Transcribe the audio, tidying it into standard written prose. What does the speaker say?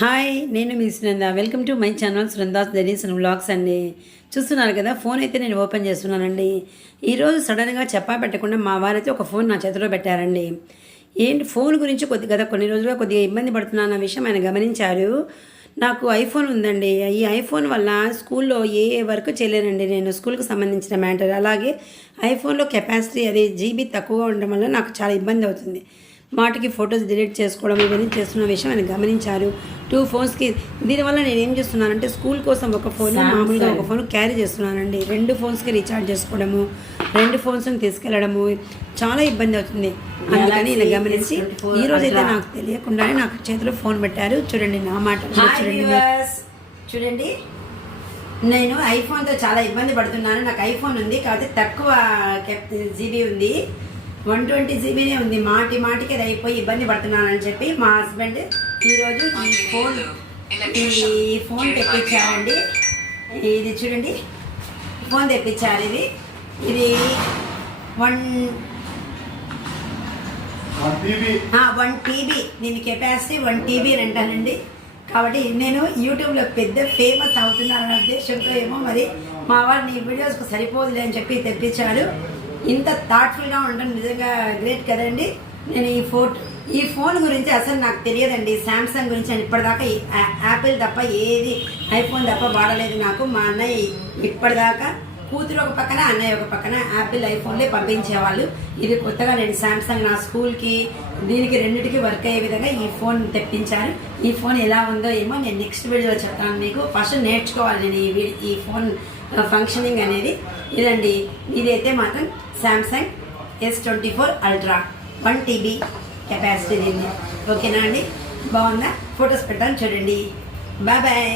Hi, నేను మీ Sunanda. Welcome to my channel Sunanda's diaries and vlogs అండి. చూస్తున్నారు కదా, ఫోన్ అయితే నేను ఓపెన్ చేస్తున్నానండి. ఈరోజు సడన్గా చెప్పా పెట్టకుండా మా వారైతే ఒక ఫోన్ నా చేతిలో పెట్టారండి. ఏంటి ఫోన్ గురించి కొన్ని రోజులుగా కొద్దిగా ఇబ్బంది పడుతున్నాను అన్న విషయం ఆయన గమనించారు. నాకు ఐఫోన్ ఉందండి. ఈ ఐఫోన్ వల్ల స్కూల్లో ఏ వర్క్ చేయలేనండి నేను, స్కూల్కి సంబంధించిన మ్యాటర్. అలాగే ఐఫోన్లో కెపాసిటీ అది జీబీ తక్కువగా ఉండడం వల్ల నాకు చాలా ఇబ్బంది అవుతుంది. మాటికి ఫొటోస్ డిలీట్ చేసుకోవడం ఇవన్నీ చేస్తున్న విషయం ఆయన గమనించారు. 2 ఫోన్స్కి దీనివల్ల నేను ఏం చేస్తున్నానంటే స్కూల్ కోసం ఒక ఫోన్, మామూలుగా ఒక ఫోన్ క్యారీ చేస్తున్నానండి. 2 ఫోన్స్కి రీఛార్జ్ చేసుకోవడము, 2 ఫోన్స్ని తీసుకెళ్ళడము చాలా ఇబ్బంది అవుతుంది. అందుకని ఇలా గమనించి ఈరోజు అయితే నాకు తెలియకుండానే నాకు చేతిలో ఫోన్ పెట్టారు. చూడండి, నా మాట చూడండి. నేను ఐఫోన్తో చాలా ఇబ్బంది పడుతున్నాను. నాకు ఐఫోన్ ఉంది కాబట్టి తక్కువ జీబీ ఉంది, 120 జీబీనే ఉంది. మాటికి అది అయిపోయి ఇబ్బంది పడుతున్నానని చెప్పి మా హస్బెండ్ ఈరోజు ఈ ఫోన్ తెప్పించారండి. ఇది చూడండి, ఫోన్ తెప్పించారు. ఇది 1 TB, దీని కెపాసిటీ 1 TB అంటానండి. కాబట్టి నేను యూట్యూబ్లో పెద్ద ఫేమస్ అవుతున్నానన్న ఉద్దేశంతో ఏమో మరి మా వారు నీ వీడియోస్కు సరిపోదులే అని చెప్పి తెప్పించారు. ఇంత థాట్ఫుల్గా ఉండడం నిజంగా గ్రేట్ కదండి. నేను ఈ ఫోన్ గురించి అసలు నాకు తెలియదండి. శాంసంగ్ గురించి నేను ఇప్పటిదాకా యాపిల్ తప్ప ఏది ఐఫోన్ తప్ప వాడలేదు. నాకు మా అన్నయ్య ఇప్పటిదాకా కూతురు ఒక పక్కన, అన్నయ్య ఒక పక్కన యాపిల్ ఐఫోన్లే పంపించేవాళ్ళు. ఇది కొత్తగా నేను శాంసంగ్ నా స్కూల్కి దీనికి రెండింటికి వర్క్ అయ్యే విధంగా ఈ ఫోన్ తెప్పించారు. ఈ ఫోన్ ఎలా ఉందో ఏమో నేను నెక్స్ట్ వీడియోలో చెప్తాను మీకు. ఫస్ట్ నేర్చుకోవాలి నేను ఈ ఫోన్ ఫంక్షనింగ్ అనేది. ఇదండి, ఇదైతే మాత్రం Samsung S24 Ultra 1 TB capacity దీన్ని. ఓకేనా అండి, బాగుందా? ఫొటోస్ పెట్టాను చూడండి. బాయ్.